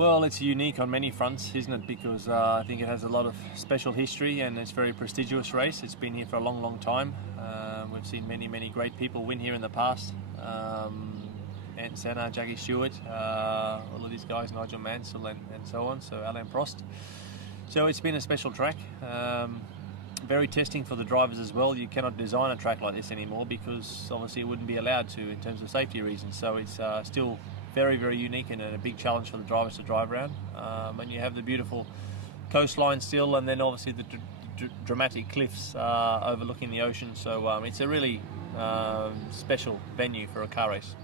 Well, it's unique on many fronts, isn't it? Because I think it has a lot of special history and it's a very prestigious race. It's been here for a long, long time. We've seen many, many great people win here in the past. Ant Senna, Jackie Stewart, all of these guys, Nigel Mansell and so on, so Alain Prost. So it's been a special track. Very testing for the drivers as well. You cannot design a track like this anymore because obviously it wouldn't be allowed to in terms of safety reasons. So it's still very, very unique and a big challenge for the drivers to drive around. And you have the beautiful coastline still, and then obviously the dramatic cliffs overlooking the ocean. So it's a really special venue for a car race.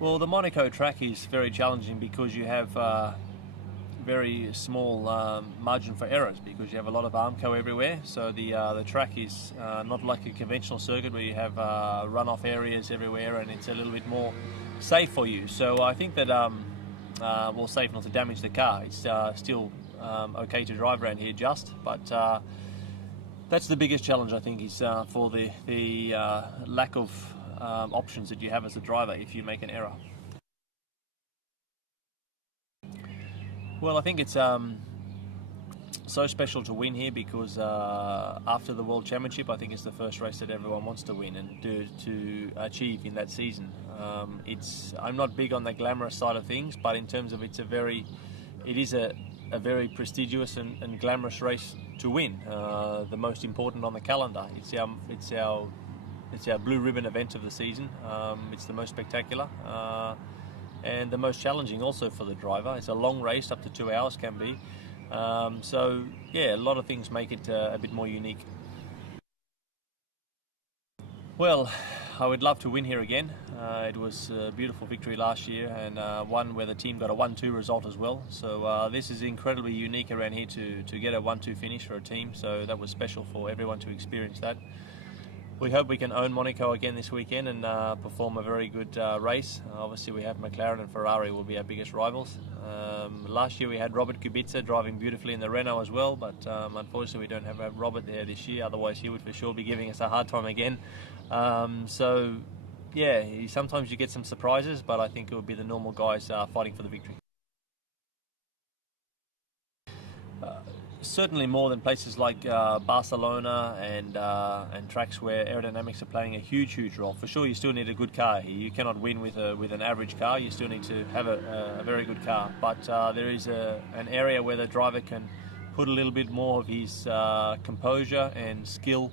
Well, the Monaco track is very challenging because you have very small margin for errors because you have a lot of Armco everywhere. So the track is not like a conventional circuit where you have runoff areas everywhere, and it's a little bit more safe for you. So I think that well, safe not to damage the car. It's still okay to drive around here, but that's the biggest challenge I think is for the lack of options that you have as a driver if you make an error. Well, I think it's so special to win here because after the World Championship, I think it's the first race that everyone wants to win and to achieve in that season. I'm not big on the glamorous side of things, but in terms of it is a very prestigious and glamorous race to win. The most important on the calendar. It's our blue ribbon event of the season. It's the most spectacular. And the most challenging also for the driver. It's a long race, up to 2 hours can be. So yeah, a lot of things make it a bit more unique. Well, I would love to win here again. It was a beautiful victory last year and one where the team got a 1-2 result as well. So this is incredibly unique around here to get a 1-2 finish for a team. So that was special for everyone to experience that. We hope we can own Monaco again this weekend and perform a very good race. Obviously we have McLaren and Ferrari will be our biggest rivals. Last year we had Robert Kubica driving beautifully in the Renault as well, but unfortunately we don't have Robert there this year, otherwise he would for sure be giving us a hard time again. So yeah, sometimes you get some surprises, but I think it would be the normal guys fighting for the victory. Certainly more than places like Barcelona and tracks where aerodynamics are playing a huge role. For sure, you still need a good car here. You cannot win with an average car. You still need to have a very good car. But there is an area where the driver can put a little bit more of his composure and skill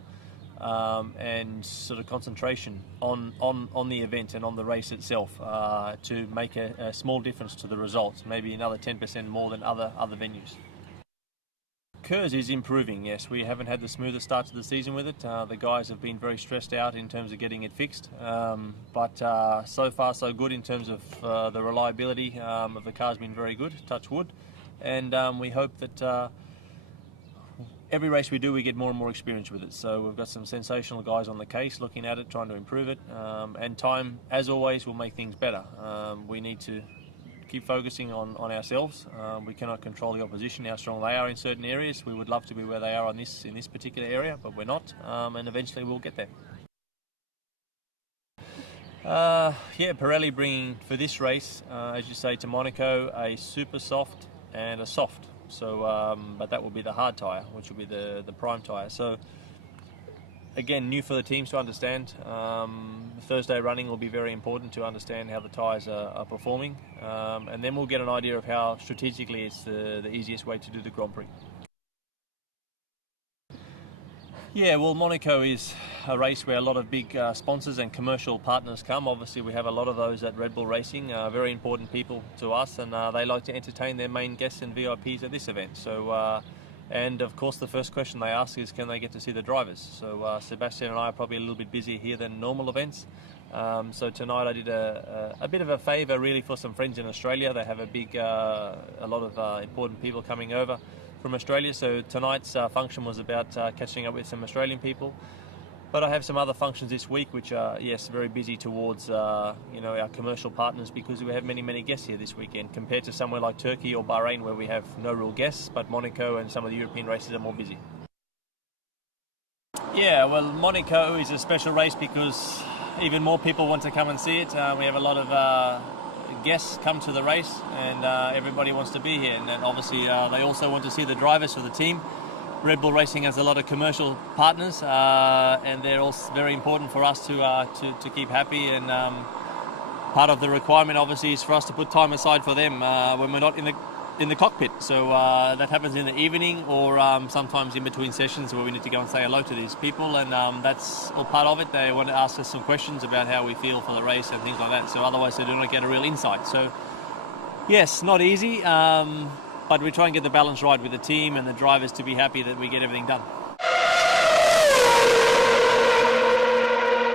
and sort of concentration on the event and on the race itself to make a small difference to the results. Maybe another 10% more than other venues. Kers is improving, yes. We haven't had the smoothest start to the season with it. The guys have been very stressed out in terms of getting it fixed. But so far so good in terms of the reliability of the car has been very good, touch wood. And we hope that every race we do, we get more and more experience with it. So we've got some sensational guys on the case looking at it, trying to improve it. And time, as always, will make things better. We need to keep focusing on ourselves. We cannot control the opposition, how strong they are in certain areas. We would love to be where they are in this particular area, but we're not, and eventually we'll get there. Yeah, Pirelli bringing for this race, as you say, to Monaco, a super soft and a soft. So, but that will be the hard tyre, which will be the prime tyre. So again, new for the teams to understand. Thursday running will be very important to understand how the tyres are performing, and then we'll get an idea of how strategically it's the easiest way to do the Grand Prix. Yeah, well, Monaco is a race where a lot of big sponsors and commercial partners come. Obviously, we have a lot of those at Red Bull Racing, very important people to us, and they like to entertain their main guests and VIPs at this event. So. And of course the first question they ask is, can they get to see the drivers? So Sebastian and I are probably a little bit busier here than normal events. So tonight I did a bit of a favour really for some friends in Australia. They have a lot of important people coming over from Australia. So tonight's function was about catching up with some Australian people. But I have some other functions this week which are, yes, very busy towards our commercial partners, because we have many guests here this weekend compared to somewhere like Turkey or Bahrain where we have no real guests, but Monaco and some of the European races are more busy. Yeah, well, Monaco is a special race because even more people want to come and see it. We have a lot of guests come to the race, and everybody wants to be here. And then obviously they also want to see the drivers for the team. Red Bull Racing has a lot of commercial partners, and they're also very important for us to keep happy. And part of the requirement, obviously, is for us to put time aside for them when we're not in the cockpit. So that happens in the evening, or sometimes in between sessions where we need to go and say hello to these people, and that's all part of it. They want to ask us some questions about how we feel for the race and things like that. So otherwise, they do not get a real insight. So yes, not easy. But we try and get the balance right with the team and the drivers to be happy that we get everything done.